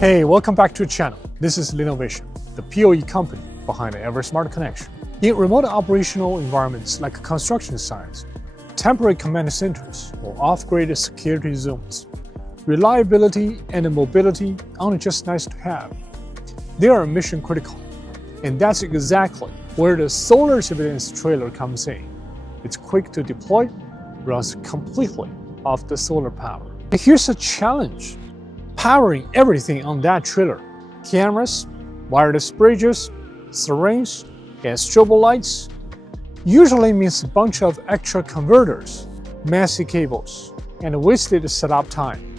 Hey, welcome back to the channel. This is LINOVISION, the PoE company behind every smart connection. In remote operational environments like construction sites, temporary command centers, or off-grid security zones, reliability and mobility aren't just nice to have. They are mission critical. And that's exactly where the solar surveillance trailer comes in. It's quick to deploy, runs completely off the solar power. And here's a challenge. Powering everything on that trailer, cameras, wireless bridges, sirens, and strobe lights, usually means a bunch of extra converters, messy cables, and wasted setup time.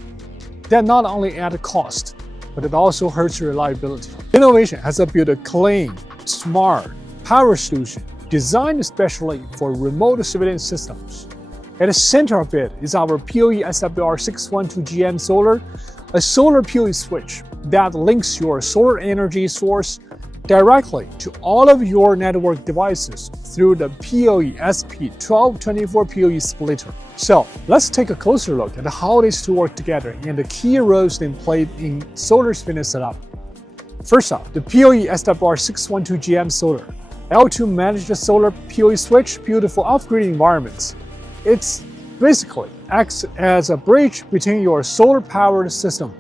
That not only adds cost, but it also hurts reliability. LINOVISION has built a clean, smart power solution designed especially for remote surveillance systems. At the center of it is our POE-SWR612GM-SOLAR, a solar PoE switch that links your solar energy source directly to all of your network devices through the POE-SP1224POE Splitter. So let's take a closer look at how these two work together and the key roles they play in solar surveillance setup. First off, the POE-SWR612GM-SOLAR L2 managed solar PoE switch built for off-grid environments. It's basically acts as a bridge between your solar-powered system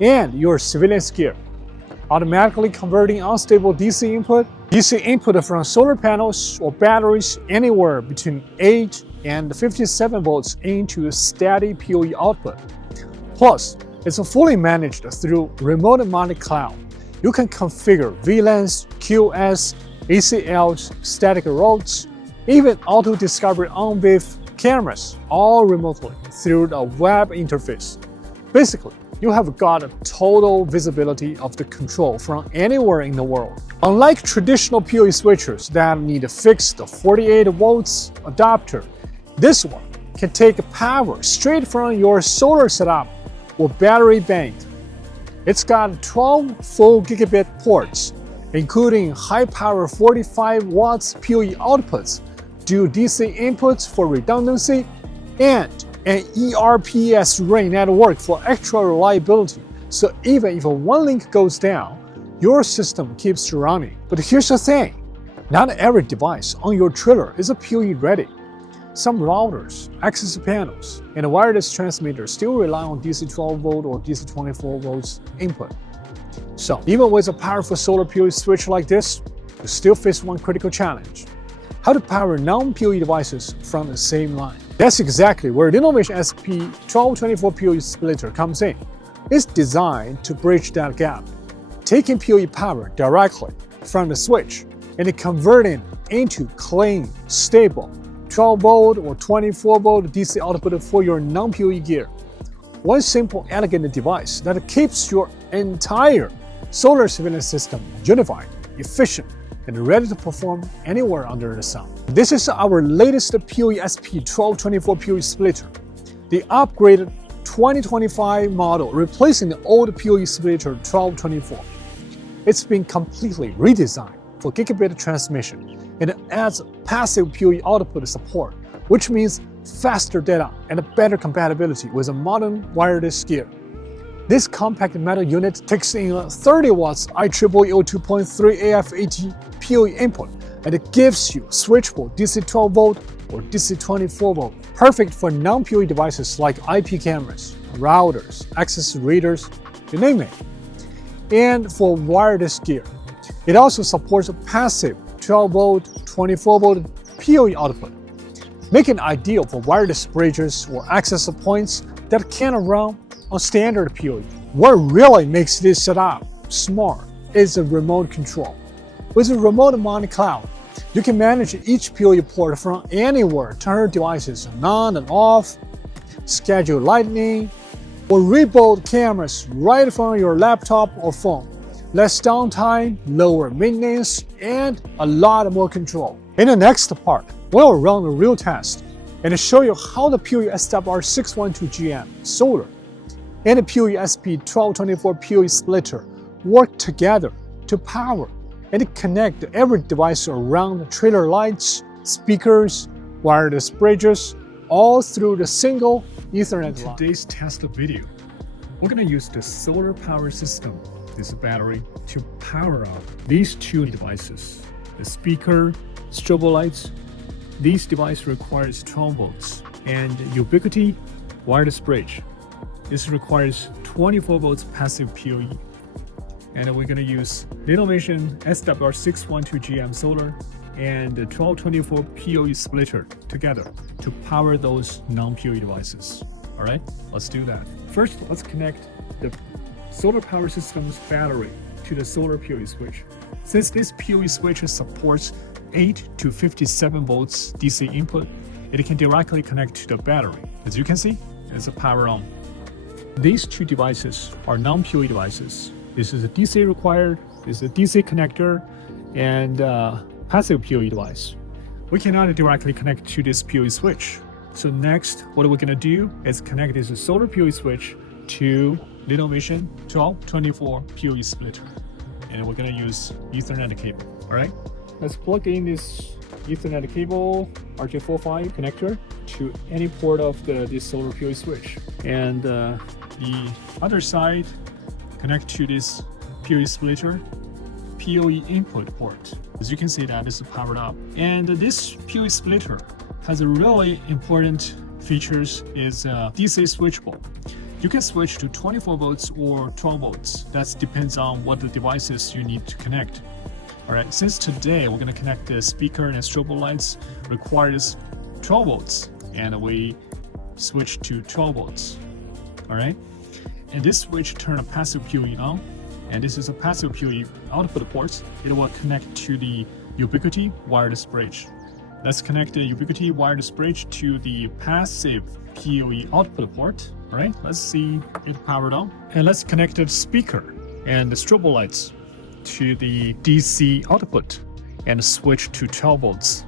and your surveillance gear, automatically converting unstable DC input from solar panels or batteries anywhere between 8 and 57 volts into steady PoE output. Plus, it's fully managed through RemoteMonit Cloud. You can configure VLANs, QoS, ACLs, static routes, even auto-discovery on-BIF cameras, all remotely through the web interface. Basically, you have got a total visibility of the control from anywhere in the world. Unlike traditional PoE switchers that need a fixed 48 volts adapter, this one can take power straight from your solar setup or battery bank. It's got 12 full gigabit ports, including high-power 45 watts PoE outputs, dual DC inputs for redundancy, and an ERPS ring network for extra reliability. So even if one link goes down, your system keeps running. But here's the thing, not every device on your trailer is PoE ready. Some routers, access panels, and wireless transmitters still rely on DC 12 volt or DC 24 volts input. So even with a powerful solar PoE switch like this, you still face one critical challenge: how to power non-PoE devices from the same line. That's exactly where LINOVISION SP1224POE Splitter comes in. It's designed to bridge that gap, taking PoE power directly from the switch and converting into clean, stable 12 volt or 24 volt DC output for your non-PoE gear. One simple, elegant device that keeps your entire solar surveillance system unified, efficient, and ready to perform anywhere under the sun. This is our latest POE-SP1224POE Splitter, the upgraded 2025 model replacing the old PoE Splitter 1224. It's been completely redesigned for gigabit transmission and adds passive PoE output support, which means faster data and better compatibility with a modern wireless gear. This compact metal unit takes in a 30 watts IEEE 2.3 AF80 PoE input, and it gives you switchable DC 12 volt or DC 24 volt, perfect for non-PoE devices like IP cameras, routers, access readers, you name it. And for wireless gear, it also supports a passive 12 volt, 24 volt PoE output, making it ideal for wireless bridges or access points that can't run on standard PoE. What really makes this setup smart is the remote control. With the RemoteMonit Cloud, you can manage each PoE port from anywhere, turn devices on and off, schedule lighting, or reboot cameras right from your laptop or phone. Less downtime, lower maintenance, and a lot more control. In the next part, we'll run a real test and show you how the POE-SWR612GM-SOLAR and the POE-SP1224POE Splitter work together to power and connect every device around the trailer lights, speakers, wireless bridges, all through the single Ethernet line. In today's test video, We're going to use the solar power system, this battery, to power up these two devices. The speaker, strobe lights. These devices requires 12 volts. And Ubiquiti wireless bridge. This requires 24 volts passive PoE. And we're going to use LINOVISION POE-SP1224POE and the 1224 PoE Splitter together to power those non-PoE devices. All right, let's do that. First, let's connect the solar power system's battery to the solar PoE switch. Since this PoE switch supports 8 to 57 volts DC input, it can directly connect to the battery. As you can see, it's a power on. These two devices are non-PoE devices. This is a DC required, this is a DC connector, and passive PoE device. We cannot directly connect to this PoE switch. So next, what we're gonna do is connect this solar PoE switch to LINOVISION 1224 PoE Splitter. And we're gonna use Ethernet cable, all right? Let's plug in this Ethernet cable, RJ45 connector, to any port of this solar PoE switch. And the other side, connect to this PoE Splitter PoE input port. As you can see, that is powered up. And this PoE Splitter has a really important features is DC switchable. You can switch to 24 volts or 12 volts. That depends on what the devices you need to connect. All right, since today we're gonna connect the speaker and strobe lights requires 12 volts, and we switch to 12 volts. All right, and this switch turn a passive PoE on, and this is a passive PoE output port. It will connect to the Ubiquiti wireless bridge. Let's connect the Ubiquiti wireless bridge to the passive PoE output port. All right, let's see it powered on. And let's connect the speaker and the strobe lights to the DC output and switch to 12 volts.